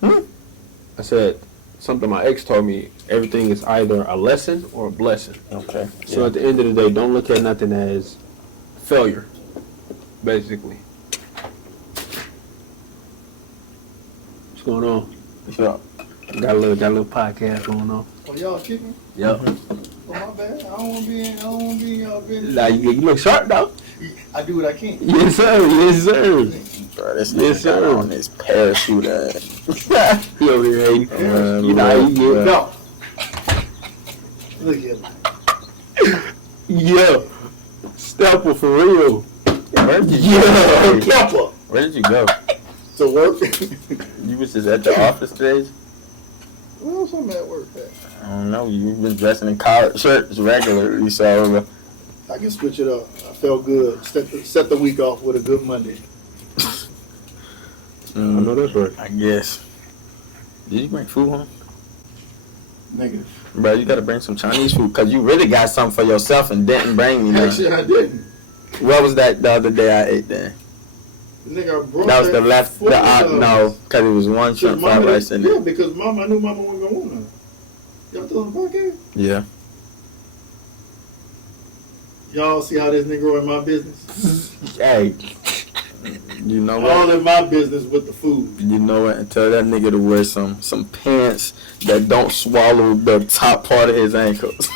I said something my ex told me. Everything is either a lesson or a blessing. Okay. So at the end of the day, don't look at nothing as failure. Basically. What's going on? Yeah. Got a little podcast going on. Oh, y'all kicking? Yep. Oh, my bad. I don't want to be in y'all business. Nah, you look sharp though. I do what I can. Yes sir. Yes sir. Bro, this nigga got on his parachute ass. He over here hating. You know how you get. No. Look at me. Yeah. Stepper for real. Where did you Kepper. Where did you go? To work. You was just at the office today? Where else I'm at work at? I don't know. You've been dressing in collared shirts regularly, so I can switch it up. I felt good. Set the week off with a good Monday. I know that's right. I guess. Did you bring food home? Negative. Bro, you gotta bring some Chinese food, because you really got something for yourself and didn't bring me none. Actually, I didn't. What was that the other day I ate then? Nigga, I brought That was the left, no, because it was one shrimp fried rice in Yeah, it. because I knew mama wasn't going to want none. Y'all still on the podcast? Yeah. Y'all see how this nigga in my business? Hey, you know what? All in my business with the food. You know what? And tell that nigga to wear some pants that don't swallow the top part of his ankles.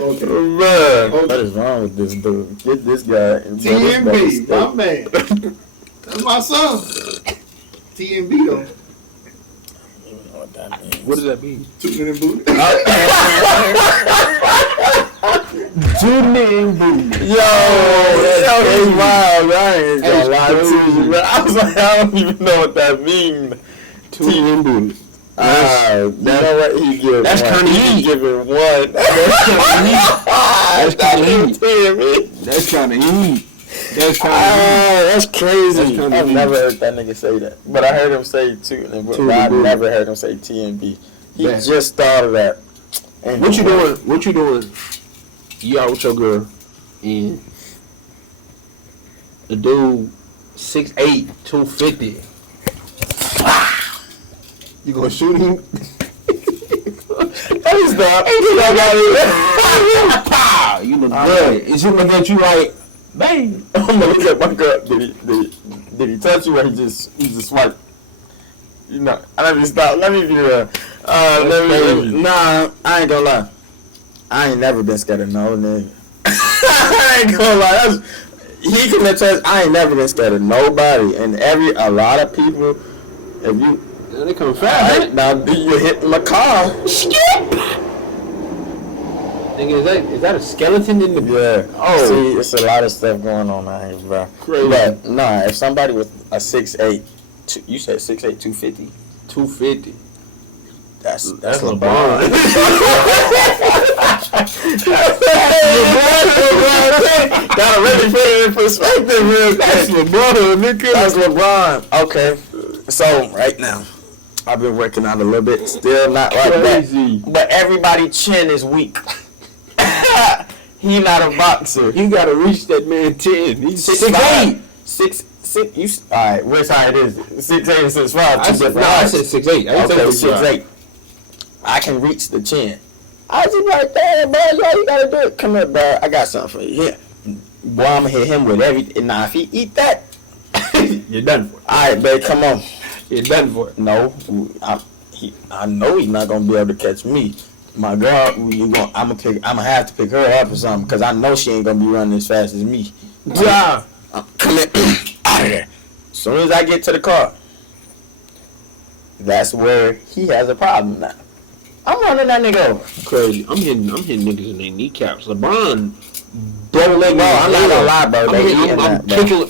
Okay. Man, what is wrong with this dude? Get this guy. TMB, my man. That's my son. TMB though. What that means. What does that mean? Tootin' and booty. Tuning booty. Yo, that's wild. I ain't gonna lie to you, man. I was like, I don't even know what that means. Tuning booty. You know what? He give That's one. kinda He heat. giving one. That's kinda heat. heat. That's kind of heat. That's kind of That's crazy. That's kinda I've heat. never heard that nigga say that. But I heard him say Tootin', but I never heard him say TNB. He Yeah. just thought of that. And What you doing? What you doing? You out with your girl, and the dude 6'8", 250. You gonna shoot him? Hey, stop. Pow! You look good. Is he looking at you like, bang? I'm gonna look at my girl. Did he touch you or he just swiped? You know, let me stop. Let me be real. Nah, I ain't gonna lie. I ain't never been scared of no nigga. I ain't gonna lie. He can attest. I ain't never been scared of nobody. And a lot of people, if you. They come fast. Now you hit my car. Nigga, is that a skeleton in the? Yeah. Oh. See, it's a lot of stuff going on out here, bro. Crazy. But nah, if somebody with a 6'8", you said 6'8", 250. 250. That's LeBron. LeBron. Gotta really put it in perspective, man. That's LeBron, nigga. That's LeBron. Okay. So right now, I've been working out a little bit. Still not like Crazy. that. But everybody's chin is weak. He not a boxer. You gotta reach that man 10. He's 6'8". 6'6". You all right? Which height is it? 6'8" and 6'5". I said 6'8". I didn't Okay, say 6'8". I can reach the chin. I was just like, damn, bro, yo, you gotta do it. Come here, bro. I got something for you. Here. Boy, I'm gonna hit him with everything. Now, if he eat that, You're done for it. all right, babe, come on. You're done for it. No, I know he's not gonna be able to catch me. My girl, I'm gonna have to pick her up or something, because I know she ain't gonna be running as fast as me. Yeah. Come here, out of there. As soon as I get to the car, that's where he has a problem now. I'm running that nigga over. Crazy. I'm hitting niggas in their kneecaps. LeBron, bro, No, I'm not gonna lie, bro. They eating I'm that, bro. kicking.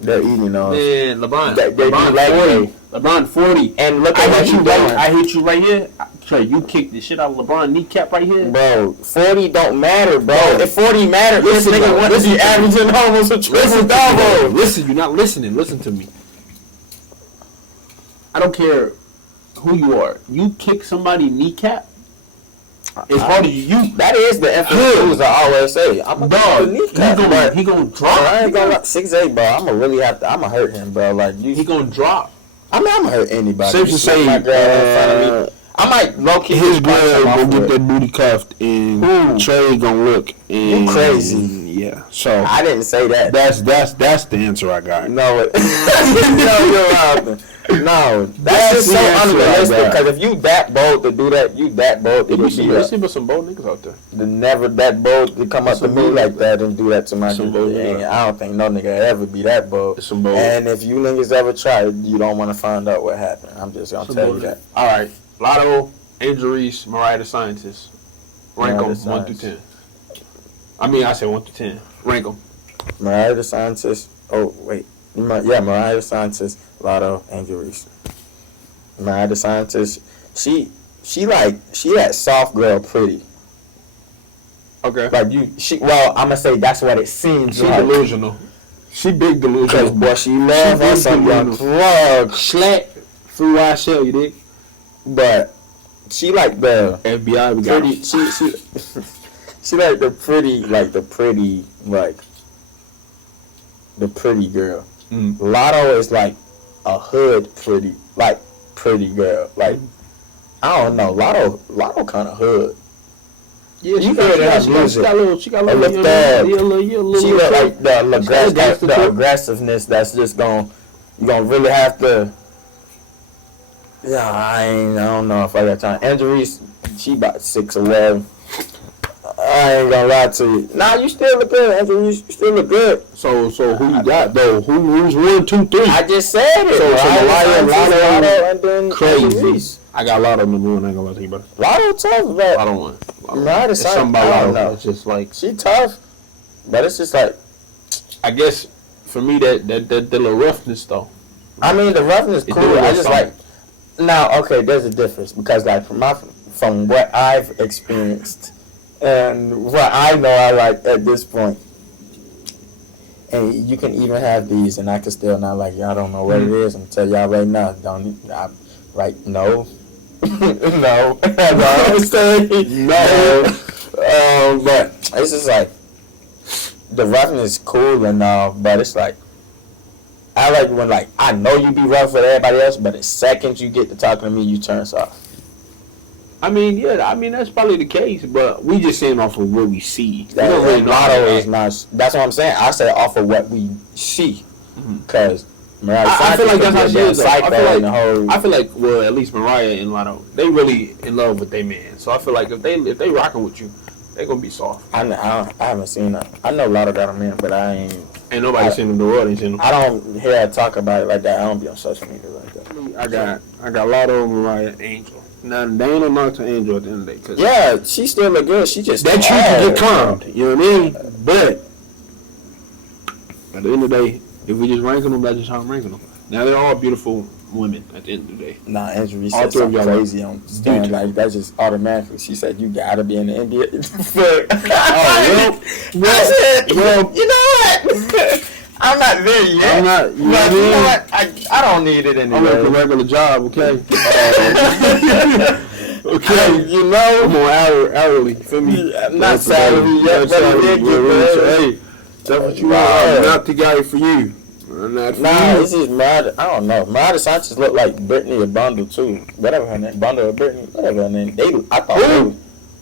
They're eating those. Man, LeBron. They do LeBron like 40. LeBron 40. And look I at what hit you you doing. right. I hit you right here. Trey, you kicked the shit out of LeBron kneecap right here. Bro, 40 don't matter, bro. Bro. If 40 matter, this Listen, nigga bro. want to be Listen. averaging almost a triple double. Listen, you're not listening. Listen to me. I don't care who you are. You kick somebody kneecap, it's harder you. That is the emphasis I always say. I'm a Dog, kneecap, he gonna Bro, I ain't gonna drop. lie. 6'8", bro. I'ma really have to. I'ma hurt him, bro. Like you. He gonna drop. I mean, I'ma hurt anybody. Safe to You say, smack my girl in front of me. I might low key His just punch him girl off gonna get with- that booty cuffed, and Who? Trey gonna look. And, You crazy. Yeah. So I didn't say that. that's the answer I got. No, no, you're wrong. No, that's just the so answer I unrealistic. got. Because if you that bold to do that, you that bold to There be that. be some bold niggas out there. Never that bold to come up to Some me bold like niggas. that and do that to my Some girl. bold Yeah, niggas. I don't think no nigga ever be that bold. Some bold. And if you niggas ever try it, you don't want to find out what happened. I'm just gonna tell you that. All right. Lotto, Angel Reese, Mariah the Scientist. Rank Mariah them the 1 through Scientist. 10. I mean, I said 1 through 10. Rank them. Mariah the Scientist. Oh wait, yeah, Mariah the Scientist, Lotto, Angel Reese. Mariah the Scientist. She that soft girl pretty. Okay. Like well, I'm gonna say that's what it seems She like. delusional. She big Because delusional. boy, she love her big some young delusional. plug. Slack through YSL, you dig? But she like the FBI, we got pretty. She like the pretty, the pretty girl. Mm. Lotto is like a hood pretty girl. Like I don't know, Lotto kind of hood. Yeah, You heard that she music. got a little, A little thug. little, She look like gangster the too. aggressiveness that's just you gonna really have to. Yeah, I don't know if I got time. Angel Reese, she about 6'11". I ain't gonna lie to you. Nah, you still look good, Angel Reese. You still look good. So who you got though? Who's 1, 2, 3? I just said it. So Mariah, Lotto, and then Angel Crazy. Reese. I got Lotto number 1. I ain't gonna lie to you, brother. Lotto tough, but Lotto 1. Mariah It's something about I don't Lotto. know. It's just like, She tough, but it's just like, I guess for me that little roughness though. I mean, the roughness It cool. do a I little just something. like. Now, okay, there's a difference because, like, from what I've experienced and what I know I like at this point, and you can even have these, and I can still not like y'all don't know what it is. I'm gonna tell y'all right now. No, no, I'm saying no. But it's just like the roughness is cool and all, but it's like. I like when, like, I know you be rough with everybody else, but the second you get to talking to me, you turn soft. I mean, yeah, that's probably the case, but we just saying off of what we see. We That don't really know how motto to is act. not. That's what I'm saying. I say off of what we see, because I feel like that's how she is, though. I I feel like, well, at least Mariah and Lotto, they really in love with their man. So I feel like if they rocking with you, they gonna be soft. I haven't seen her. I know a lot of got them in, but ain't Nobody seen them. The world ain't seen them. I don't hear her talk about it like that. I don't be on social media like that. I got Lotto, Mariah, Angel. Now they ain't no knock to Angel at the end of the day. Cause Yeah, she still look good. She just that truth can hard. get calmed. You know what I mean? But at the end of the day, if we just ranking them, that's just how I'm ranking them. Now they're all beautiful women at the end of the day. Nah, Angel Reese All said three of something y'all crazy on stand beautiful. like that's just automatically. She said you gotta be in the NBA. well, I said, well, you know what? I'm not there yet. I'm not. You know But what you know I what? I don't need it mean? I'm working a anyway. regular job, okay? Okay. You know, I'm on hourly. Feel me? I'm not salary yet, but I did get paid. Hey, that's what you Nah. want. I'm not the guy for you. I'm not for Nah, you. this is Mariah. I don't know. Mariah Sanchez look like Brittany or Bundle too. Whatever her name, Bundle or Brittany, whatever her name. I thought Who? they was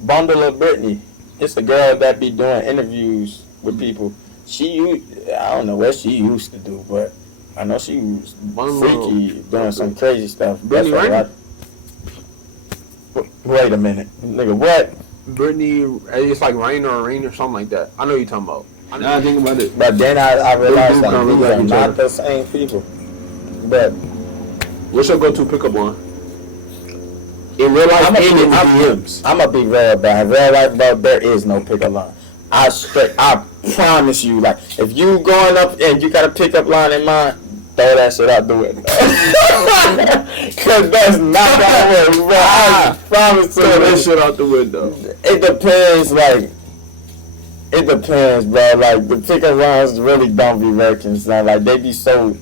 Bundle or Brittany. It's a girl that be doing interviews with people. I don't know what she used to do, but I know she was freaky, doing some crazy stuff. Brittany That's Renner? Wait a minute, nigga, what? Brittany, it's like Rain or something like that. I know you're talking about. Now I think about it. But then I realized They do that kinda look these like are each not other. the same people. But What's your go-to pickup line? In real life I'm and in gonna DMs. be real bad. Real life, bro, there is no pickup line. I promise you, like, if you going up and you got a pickup line in mind, throw that shit out the window. Cause that's not gonna work, bro. I promise Throw that you. shit out the window. It depends, like, it depends, bro. Like, the pickup lines really don't be working, son. Like, they be so.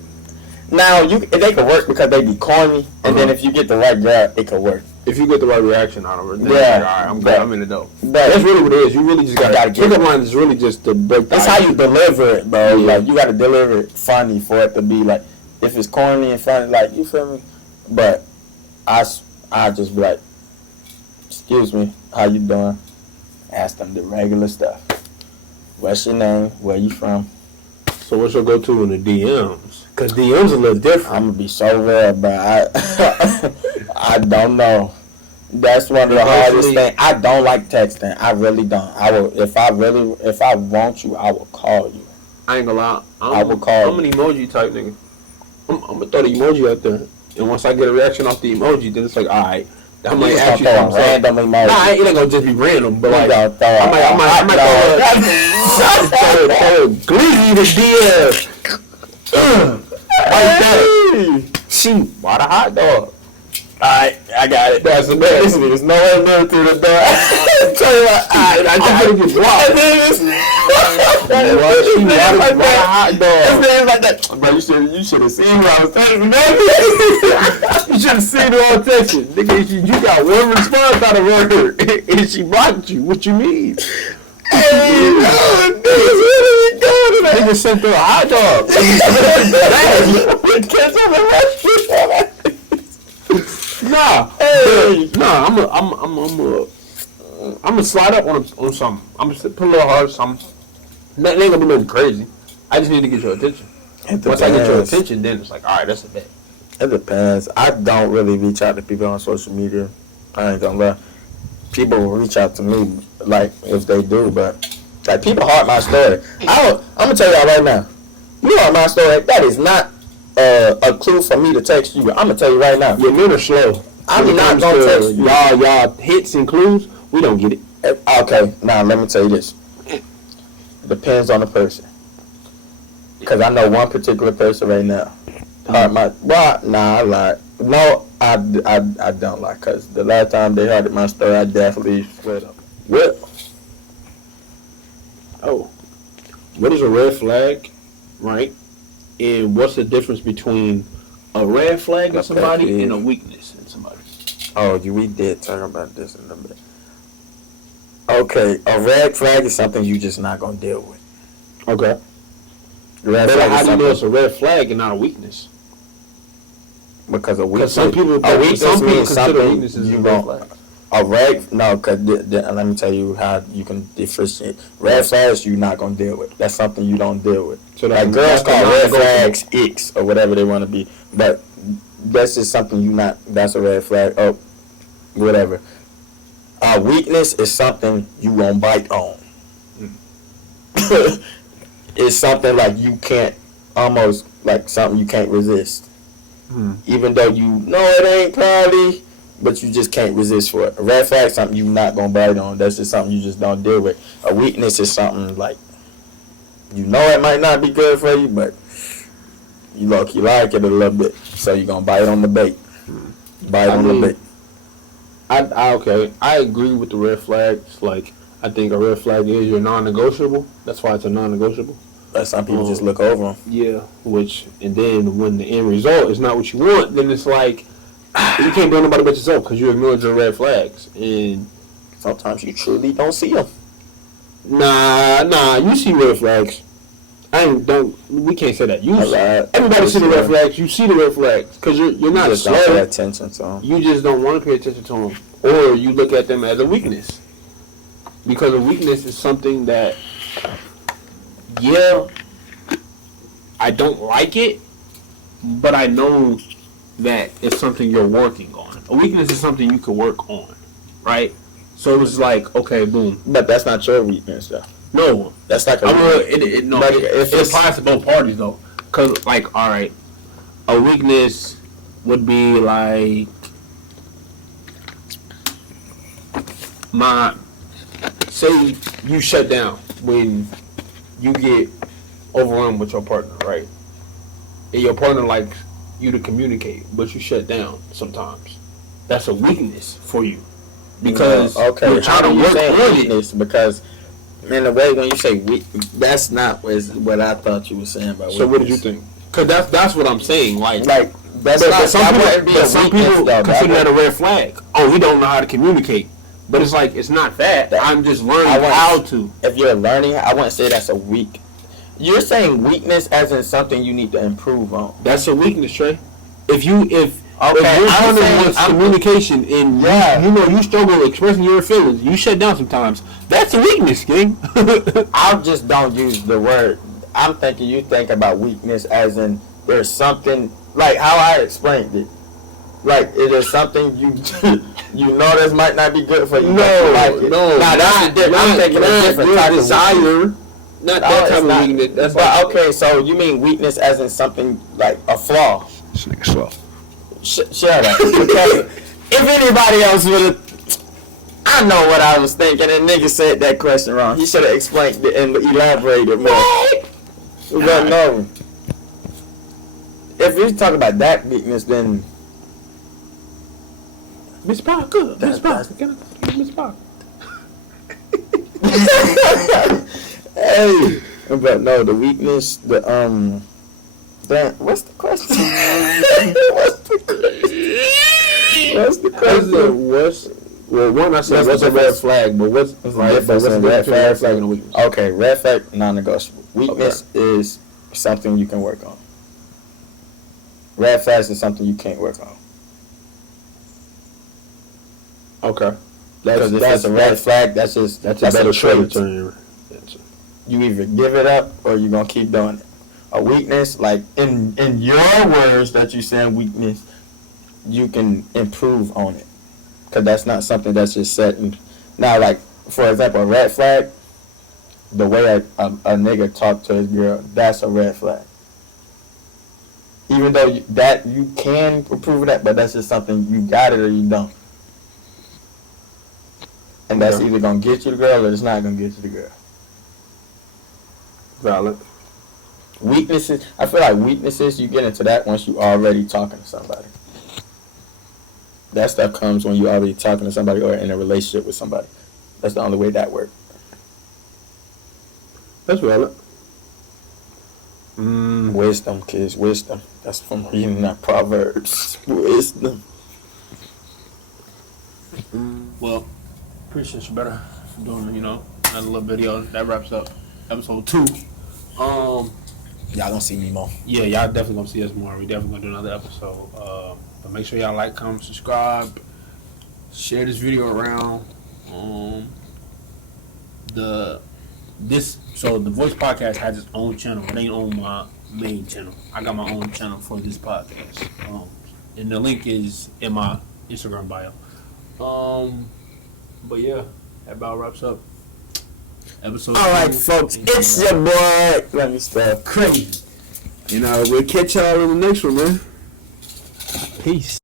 Now, they could work because they be corny, and then if you get the right guy, it could work. If you get the right reaction out of it, then Yeah. all right, I'm glad I'm in it though. But That's really what it is. You really just gotta Gotta get pickup line is really just to break. that's how you deliver it, bro. Yeah. Like, you gotta deliver it funny for it to be like, if it's corny and funny, like, you feel me? But I just be like, excuse me, how you doing? Ask them the regular stuff. What's your name? Where you from? So what's your go-to in the DMs? Cause DMs a little different. I'm gonna be so real, but I don't know. That's one of the hardest things. I don't like texting. I really don't. I will if I want you, I will call you. I ain't gonna lie. I will call I'm an emoji type nigga. I'm gonna throw the emoji out there, and once I get a reaction off the emoji, then it's like, all right, that might actually throw come a random emoji. Nah, it ain't gonna just be random, but like, I might throw Glee the DM. Like that. She bought a hot dog. Alright, I got it. That's the best. This nigga's nowhere near through the door. Tell you what, I'm gonna get blocked. and then this She bought a hot dog. nigga's like that. Bro, you should have seen what I was texting, man. You should have seen her on texting. Nigga, you got one response out of her, and she blocked you. What you mean? Hey, no, niggas really going to that. Nigga sent her a hot dog. Catch on the rest. Nah, Hey. nah. I'm gonna slide up on something. I'm gonna put a little hard something. That ain't gonna be nothing crazy. I just need to get your attention. Once I get your attention, then it's like, all right, that's a bet. It depends. I don't really reach out to people on social media. I ain't gonna lie. People will reach out to me, like, if they do, but, like, people heart my story. I'm gonna tell y'all right now. You heart my story. That is not a clue for me to text you. I'm gonna tell you right now. Your men are slow. I'm When it not comes gonna to text you. y'all hits and clues. We don't get it. Okay, now let me tell you this. Depends on the person. Because I know one particular person right now. Heart my, well, nah, I lied. No, I don't lie. Because the last time they heard my story, I definitely split up. Well, Oh, what is a red flag, right? And what's the difference between a red flag in somebody and a weakness in somebody? oh, we did talk about this in a bit. Okay, a red flag is something you just not going to deal with. Okay. Red But flag how is do you know it's something a red flag and not a weakness? because a Because weakness, some people, a weakness some people means consider something weaknesses you a red gon' flag. a red, no, because let me tell you how you can differentiate. Red flags you not going to deal with. That's something you don't deal with. So Like girls call red flags X or whatever they want to be, but that's just something you not. That's a red flag. Oh, whatever. A weakness is something you gonna bite on. It's something like you can't, almost like something you can't resist. Even though you know it ain't probably, but you just can't resist for it. A red flag is something you not gonna bite on. That's just something you just don't deal with. A weakness is something like, you know it might not be good for you, but you low-key like it a little bit. So you gonna bite on the bait. Bite on the bait. Okay, I agree with the red flags. Like, I think a red flag is your non-negotiable. That's why it's a non-negotiable. But some people just look over them. Yeah, and then when the end result is not what you want, then it's like, you can't blame nobody but yourself because you ignored your red flags. And Sometimes you truly don't see them. nah, you see red flags. We can't say that. Everybody see the red flags. You see the red flags because you're not just don't pay slow. attention to them. You just don't want to pay attention to them, or you look at them as a weakness. Because a weakness is something that, yeah, I don't like it, but I know that it's something you're working on. A weakness is something you can work on, right? So it's like, okay, boom. But that's not your weakness, though. No, That's like a it applies to both parties though. Cause like, all right, a weakness would be like say you shut down when you get overwhelmed with your partner, right? And your partner likes you to communicate, but you shut down sometimes. That's a weakness for you because okay, you're trying how to do you work say on it. weakness? Because in a way, when you say weak, that's not what I thought you were saying about. So weakness. what did you think? Because that's what I'm saying. Like that's but not. some That people, wouldn't be but a some weakness, people though. consider that a red flag. Oh, he don't know how to communicate. But it's like it's not that. I'm just learning how to. If you're learning, I wouldn't say that's a weak. You're saying weakness as in something you need to improve on. That's a weakness, Trey. If your I'm partner saying- wants I'm- communication and you know you struggle expressing your feelings, you shut down sometimes. That's a weakness, gang. I just don't use the word. I'm thinking you think about weakness as in there's something like how I explained it. Like it is something you you know this might not be good for you. but you like it. no. Nah, that's a different. I'm thinking a different your type of desire. weakness. Not No, that it's type of not. weakness. That's But like okay, so you mean weakness as in something like a flaw? this nigga slow. Shut up. Because if anybody else would have, I know what I was thinking, and nigga said that question wrong. He should have explained it and elaborated more. But no. If you talk about that weakness, then Miss Parker, Miss That's- Parker, Miss Parker. hey. But no, the weakness, what's the question? What's the question? Well, one I said What's what's a the red difference? flag, but what's What's the right, but difference what's the in difference between a red flag and a weakness? Okay, red flag, non-negotiable. Weakness is something you can work on. Red flags is something you can't work on. Okay, Because if it's a red flag, that's that's a better a trait. trait. You either give it up or you're gonna keep doing it. A weakness, like in your words that you saying weakness, you can improve on it. Because that's not something that's just set in. Now, like, for example, a red flag, the way a nigga talk to his girl, that's a red flag. Even though you can improve that, but that's just something you got it or you don't. And that's Okay. either going to get you the girl or it's not going to get you the girl. Valid. Weaknesses, I feel like weaknesses, you get into that once you already talking to somebody. That stuff comes when you already talking to somebody or in a relationship with somebody. That's the only way that works. That's valid. Wisdom, kids, wisdom. That's from reading that Proverbs. Wisdom. Well, appreciate you better for doing another little video. That wraps up episode 2. Y'all gonna see me more. Yeah, y'all definitely gonna see us more. We definitely gonna do another episode. But make sure y'all like, comment, subscribe, share this video around. So the Voice Podcast has its own channel. It ain't on my main channel. I got my own channel for this podcast. And the link is in my Instagram bio. But yeah, that about wraps up episode. All right, 2. folks, it's your boy. Let me stop. Crazy. We'll catch y'all in the next one, man. Peace.